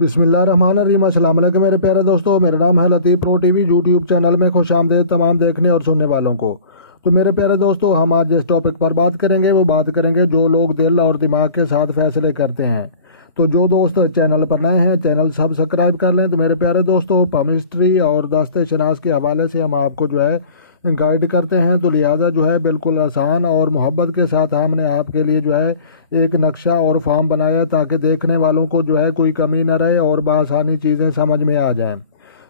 बिस्मिल्लाहिर्रहमानिर्रहीम। अस्सलाम वालेकुम मेरे प्यारे दोस्तों, मेरा नाम है लतीफ़ प्रो टीवी। यूट्यूब चैनल में खुश आमदेद तमाम देखने और सुनने वालों को। तो मेरे प्यारे दोस्तों, हम आज जिस टॉपिक पर बात करेंगे वो बात करेंगे जो लोग दिल और दिमाग के साथ फैसले करते हैं। तो जो दोस्त चैनल पर नए हैं चैनल सब्सक्राइब कर लें। तो मेरे प्यारे दोस्तों, पामिस्ट्री और दास्ते शनास के हवाले से हम आपको जो है गाइड करते हैं। तो लिहाजा जो है बिल्कुल आसान और मोहब्बत के साथ हमने आपके लिए जो है एक नक्शा और फॉर्म बनाया ताकि देखने वालों को जो है कोई कमी न रहे और बआसानी चीज़ें समझ में आ जाएं।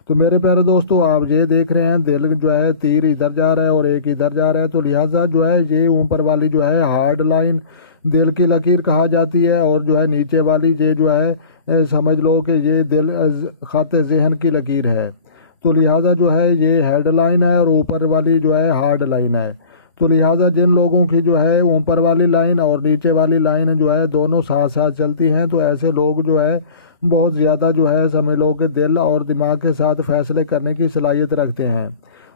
तो मेरे प्यारे दोस्तों, आप ये देख रहे हैं दिल जो है तीर इधर जा रहा है और एक इधर जा रहा है। तो लिहाजा जो है ये ऊपर वाली जो है हार्ड लाइन दिल की लकीर कहा जाती है और जो है नीचे वाली ये जो है समझ लो कि ये दिल खाते जहन की लकीर है। तो लिहाजा जो है ये हेड लाइन है और ऊपर वाली जो है हार्ड लाइन है। तो लिहाजा जिन लोगों की जो है ऊपर वाली लाइन और नीचे वाली लाइन जो है दोनों साथ साथ चलती हैं, तो ऐसे लोग जो है बहुत ज़्यादा जो है समझ लो कि दिल और दिमाग के साथ फैसले करने की सलाहियत रखते हैं।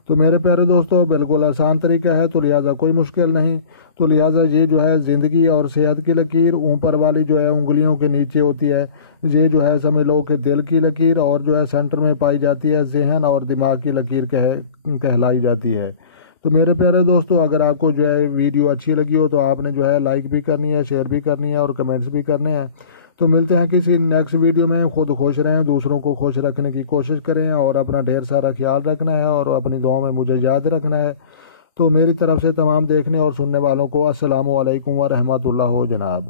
तो मेरे प्यारे दोस्तों, बिल्कुल आसान तरीका है, तो लिहाजा कोई मुश्किल नहीं। तो लिहाजा ये जो है ज़िंदगी और सेहत की लकीर ऊपर वाली जो है उंगलियों के नीचे होती है, ये जो है समझ लो कि दिल की लकीर और जो है सेंटर में पाई जाती है जहन और दिमाग की लकीर कहलाई जाती है। तो मेरे प्यारे दोस्तों, अगर आपको जो है वीडियो अच्छी लगी हो तो आपने जो है लाइक भी करनी है, शेयर भी करनी है और कमेंट्स भी करने हैं। तो मिलते हैं किसी नेक्स्ट वीडियो में। खुद खुश रहें, दूसरों को खुश रखने की कोशिश करें और अपना ढेर सारा ख्याल रखना है और अपनी दुआओं में मुझे याद रखना है। तो मेरी तरफ से तमाम देखने और सुनने वालों को अस्सलामु अलैकुम व रहमतुल्लाह हो जनाब।